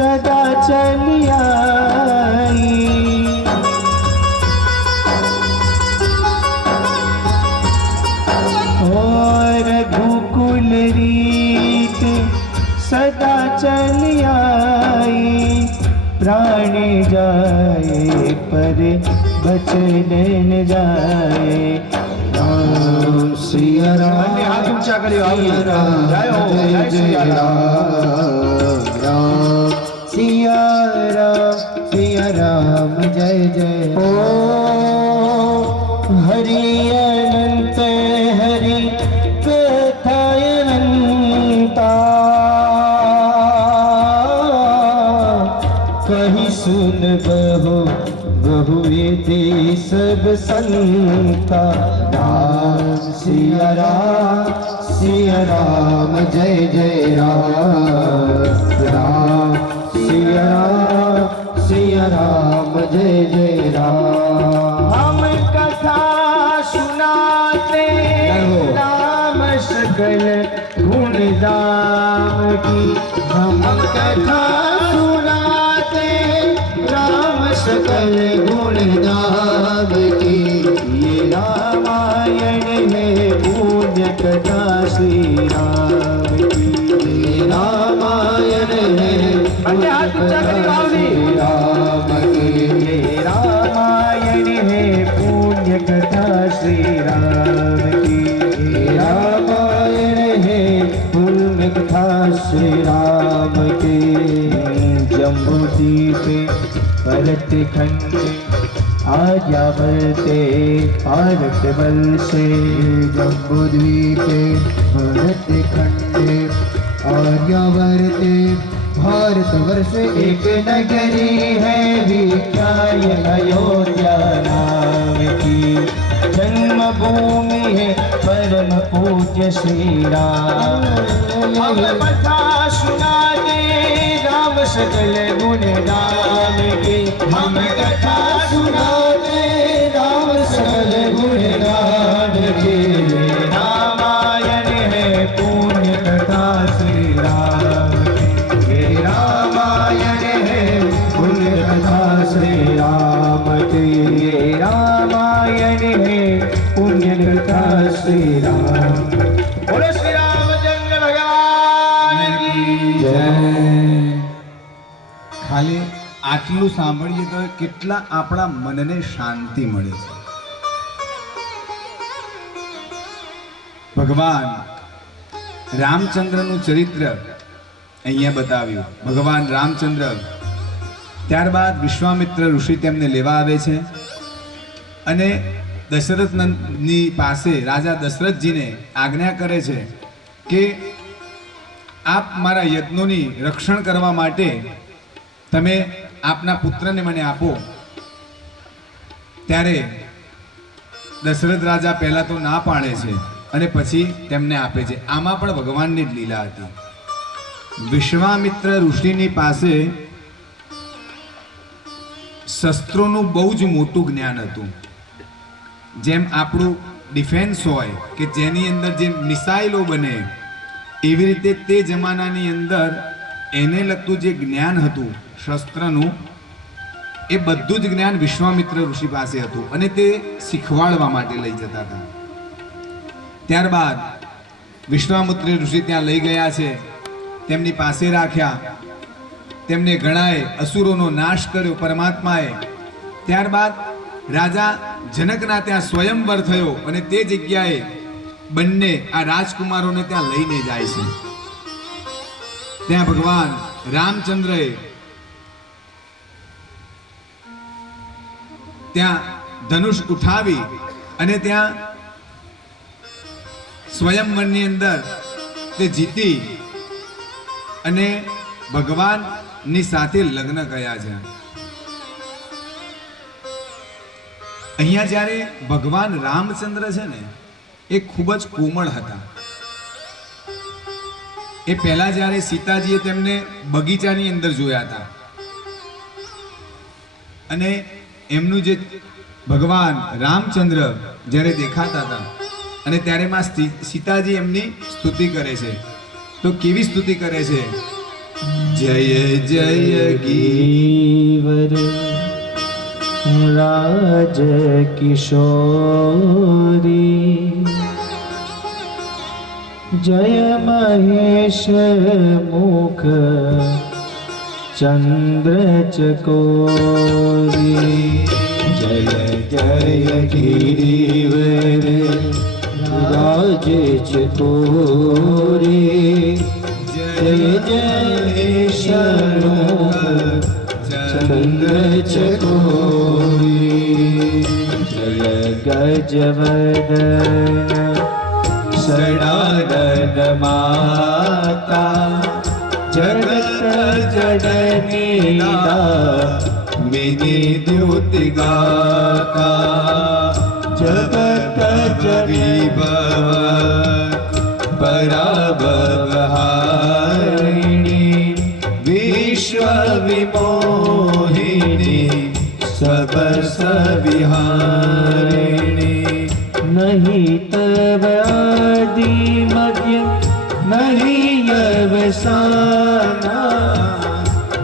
सदा चली आई और घुकुल रीत सदा चली आई प्राण जाए पर बचन जाए राम सिया राम जय जय राम राम जय जय ओ हरि अनंत हरि कथाय अनंता कही सुन बहु बहु विधि सब संता राम सिया राम सिया राम जय जय राम राम सिया राम सिया राम જય જય રામ. હમ કથા સુનાતે રામ સકલ ગુણદાન કી હમ કથા સુનાતે રામ સકલ ગુણદાન કી યે રામાયણ હે પુણ્ય કથા શ્રી રામ કી રામાયણ હે પુણ્ય કથા खंड आर्यावर्ते भारत वर्षे जम्बूद्वीपे भरत खंडे आर्यावर्ते भारत वर्ष एक नगरी है विख्याय अयोध्या नाम की। जन्मभूमि है परम पूज्य श्री राम कथा सुना दे राम सकल गुण राम के हम कथा सुना दे राम सकल गुण राम के रामायण है पुण्य कथा श्री राम की ये रामायण है पुण्य कथा श्री राम की ये रामायण है पुण्य कथा श्री राम આટલું સાંભળીએ તો કેટલા આપણા મનને શાંતિ મળે છે. ભગવાન રામચંદ્રનું ચરિત્ર અહીંયા બતાવ્યું. ભગવાન રામચંદ્ર ત્યારબાદ વિશ્વામિત્ર ઋષિ તેમને લેવા આવે છે અને દશરથની પાસે રાજા દશરથજીને આજ્ઞા કરે છે કે આપ મારા યજ્ઞોની રક્ષણ કરવા માટે તમે આપના પુત્રને મને આપો. ત્યારે દશરથ રાજા પહેલા તો ના પાડે છે અને પછી તેમને આપે છે. આમાં પણ ભગવાનની જ લીલા હતી. વિશ્વામિત્ર ઋષિની પાસે શસ્ત્રોનું બહુ જ મોટું જ્ઞાન હતું. જેમ આપણું ડિફેન્સ હોય કે જેની અંદર જે મિસાઇલો બને, એવી રીતે તે જમાનાની અંદર એને લગતું જે જ્ઞાન હતું શસ્ત્રનું એ બધું જ જ્ઞાન વિશ્વામિત્ર ઋષિ પાસે હતું અને તે શીખવાડવા માટે લઈ જતા હતા. ત્યારબાદ વિશ્વામિત્ર ઋષિ ત્યાં લઈ ગયા છે, તેમની પાસે રાખ્યા, તેમને ઘણાએ અસુરોનો નાશ કર્યો પરમાત્માએ. ત્યારબાદ રાજા જનકના ત્યાં સ્વયંવર થયો અને તે જગ્યાએ બંને આ રાજકુમારોને ત્યાં લઈને જાય છે. ત્યાં ભગવાન રામચંદ્રએ ત્યાં ધનુષ ઉઠાવી અને ત્યાં સ્વયંવરની અંદર તે જીતી અને ભગવાનની સાથે લગ્ન ગયા છે. અહીંયા જ્યારે ભગવાન રામચંદ્ર છે ને, એ ખૂબ જ કોમળ હતા. એ પહેલા જ્યારે સીતાજીએ તેમને બગીચાની અંદર જોયા હતા. અને એમનું જે ભગવાન રામચંદ્ર જ્યારે દેખાતા હતા અને ત્યારે માં સીતાજી એમની સ્તુતિ કરે છે. તો કેવી સ્તુતિ કરે છે? જય જય ગીવર રાજ કિશોરી. જય મહેશ મુખ ચંદ્ર ચકોરી જય જય ગીરીવર રાજ ચકોરી જય જય શરૂ ચંદ્ર ચકોરી જય ગજવદન ષડાનન માતા જગત જડનીના મિની દ્યુતિ ગાતા જગત વિભવ પરાભવહારિણી વિશ્વ વિમોહિની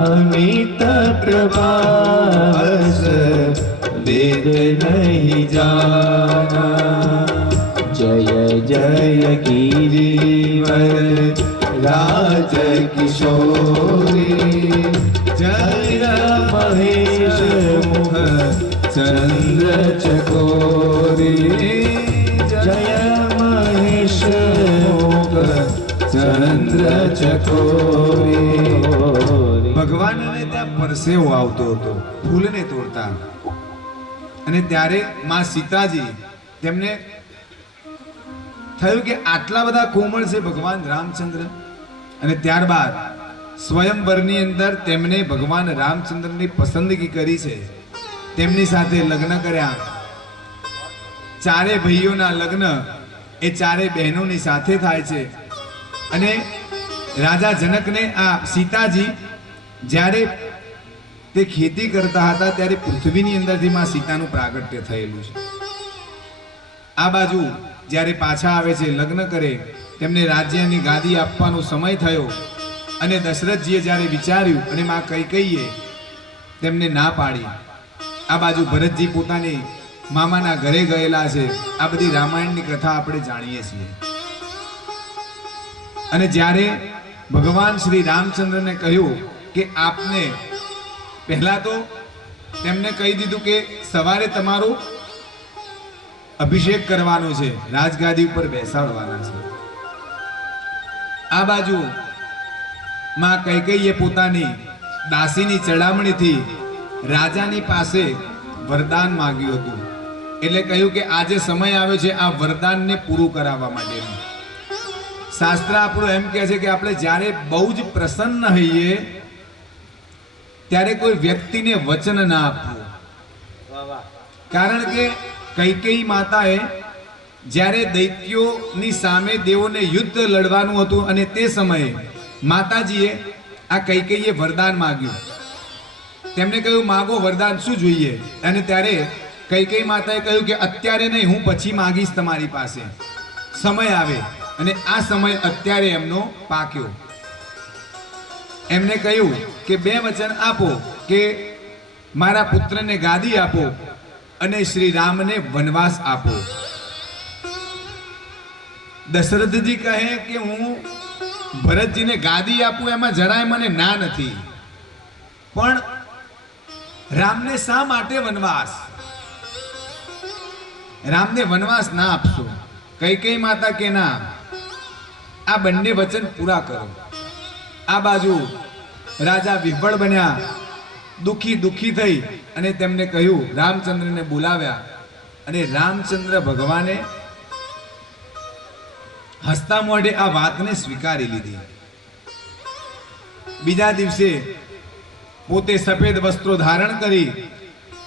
અમિત प्रभास જાના જય જય ગિરિવર રાજ કિશોરી જય મહેશ મુખ ચંદ્ર ચકોરી જય મહેશ મુખ ચંદ્ર ચકોરી ભગવાનને ત્યાં પરસેવો આવતો હતો, ફૂલને તોડતા. અને ત્યારે માં સીતાજી તેમને થયું કે આટલા બધા કોમળ છે ભગવાન રામચંદ્ર. અને ત્યારબાદ સ્વયંવરની અંદર તેમને ભગવાન રામચંદ્રની પસંદગી કરી છે. તેમની સાથે લગ્ન કર્યા. ચારે ભાઈઓના લગ્ન એ ચારે બહેનોની સાથે થાય છે. અને રાજા જનકને આ સીતાજી જ્યારે તે ખેતી કરતા હતા ત્યારે પૃથ્વીની અંદરથી માં સીતાનું પ્રાગટ્ય થયેલું છે. આ બાજુ જ્યારે પાછા આવે છે, લગ્ન કરે, તેમને રાજ્યની ગાદી આપવાનો સમય થયો અને દશરથજીએ જ્યારે વિચાર્યું અને માં કઈ કહીએ, તેમને ના પાડી. આ બાજુ ભરતજી પોતાની મામાના ઘરે ગયેલા છે. આ બધી રામાયણની કથા આપણે જાણીએ છીએ. અને જ્યારે ભગવાન શ્રી રામચંદ્રને કહ્યું કે આપને પહેલા તો તેમને કહી દીધું કે સવારે તમારું અભિષેક કરવાનો છે, રાજગાદી ઉપર બેસાડવાના છે. આ બાજુ માં કૈકેયીએ પોતાની દાસીની ચડામણીથી રાજાની પાસે વરદાન માંગ્યું હતું. એટલે કહ્યું કે આજે સમય આવ્યો છે આ વરદાનને પૂરું કરાવવા માટેનું. શાસ્ત્ર આપણું એમ કહે છે કે આપણે જ્યારે બહુ જ પ્રસન્ન હોઈએ ત્યારે કોઈ વ્યક્તિને વચન ના આપવું. કારણ કે કૈકેયી માતાએ જ્યારે દૈત્યોની સામે દેવોને યુદ્ધ લડવાનું હતું અને તે સમયે માતાજીએ આ કૈકેયીએ વરદાન માગ્યું. તેમણે કહ્યું માગો વરદાન શું જોઈએ? અને ત્યારે કૈકેયી માતાએ કહ્યું કે અત્યારે નહીં હું પછી માગીશ તમારી પાસે. સમય આવે અને આ સમય અત્યારે એમનો પાક્યો. એમને કહ્યું કે બે વચન આપો કે મારા પુત્રને ગાદી આપો અને શ્રી રામને વનવાસ આપો. દશરથજી કહે કે હું ભરતજીને ગાદી આપું એમાં જરાય મને ના નથી. પણ રામને શા માટે વનવાસ? રામને વનવાસ ના આપશો. કઈ કઈ માતા કે ના? આ બંને વચન પૂરા કરો. આ બાજુ રાજા વિહ્વળ બન્યા, દુખી દુખી થઈ અને તેમને કહ્યું, રામચંદ્રને બોલાવ્યા. અને રામચંદ્ર ભગવાને હસતા મોઢે આ વાતને સ્વીકારી લીધી. બીજા દિવસે પોતે સફેદ વસ્ત્રો ધારણ કરી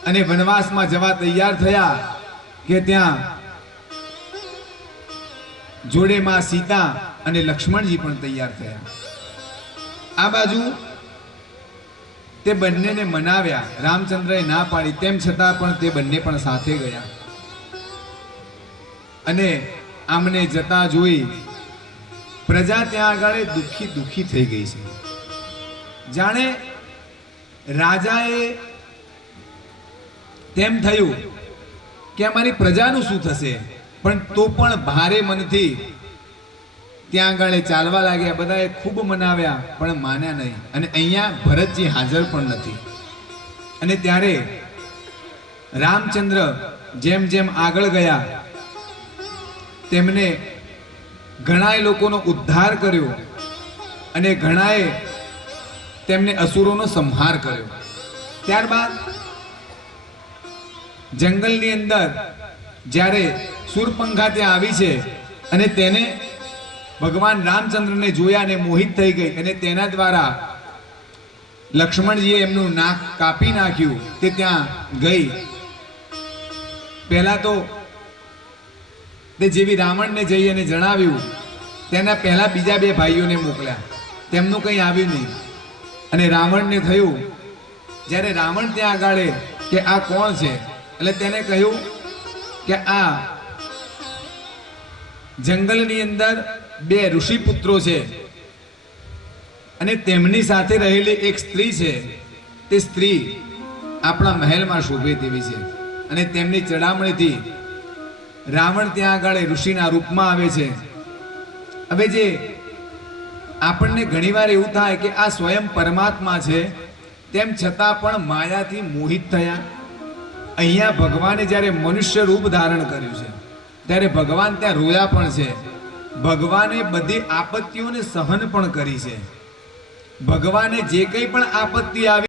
અને વનવાસમાં જવા તૈયાર થયા કે ત્યાં જોડે માં સીતા અને લક્ષ્મણજી પણ તૈયાર થયા. આ બાજુ તે બંનેને મનાવ્યા. રામચંદ્રએ ના પાડી, તેમ છતાં પણ તે બંને પણ સાથે ગયા. અને આમને જતા જોઈ પ્રજા ત્યાં આગળ દુઃખી દુઃખી થઈ ગઈ છે. જાણે રાજાએ તેમ થયું કે અમારી પ્રજાનું શું થશે? પણ તો પણ ભારે મનથી ત્યાં આગળ ચાલવા લાગ્યા, બધાએ ખૂબ મનાવ્યા, પણ માન્યા નહીં. અને અહીંયા ભરતજી હાજર પણ નથી. અને ત્યારે રામચંદ્ર જેમ જેમ આગળ ગયા, તેમને ઘણાએ લોકોનો ઉદ્ધાર કર્યો અને ઘણાએ તેમને અસુરોનો સંહાર કર્યો. ત્યારબાદ જંગલની અંદર જ્યારે સુરપંખા ત્યાં આવી છે અને તેને ભગવાન રામચંદ્રને જોયા અને મોહિત થઈ ગઈ અને તેના દ્વારા લક્ષ્મણજીએ એમનું નાક કાપી નાખ્યું તે ત્યાં ગઈ. પહેલા તો તે જેવી રાવણને જઈ અને જણાવ્યું, તેના પહેલા બીજા બે ભાઈઓને મોકલ્યા. તેમનું કંઈ આવ્યું નહીં. અને રાવણને થયું, જ્યારે રાવણ ત્યાં આગળ કે, આ કોણ છે? એટલે તેને કહ્યું કે, આ જંગલની અંદર બે ઋષિપુત્રો છે. અને તેમની સાથે રહેલી એક સ્ત્રી છે. તે સ્ત્રી આપણા મહેલમાં શોભે તેવી છે. અને તેમની ચડામણીથી રાવણ ત્યાં આગળ ઋષિના રૂપમાં આવે છે. હવે જે આપણને ઘણીવાર એવું થાય કે આ સ્વયં પરમાત્મા છે, તેમ છતાં પણ માયાથી મોહિત થયા. અહીંયા ભગવાને જ્યારે મનુષ્ય રૂપ ધારણ કર્યું છે, ત્યારે ભગવાન ત્યાં રોયા પણ છે. ભગવાને બધી આપત્તિઓને સહન પણ કરી છે. ભગવાને જે કંઈ પણ આપત્તિ આવી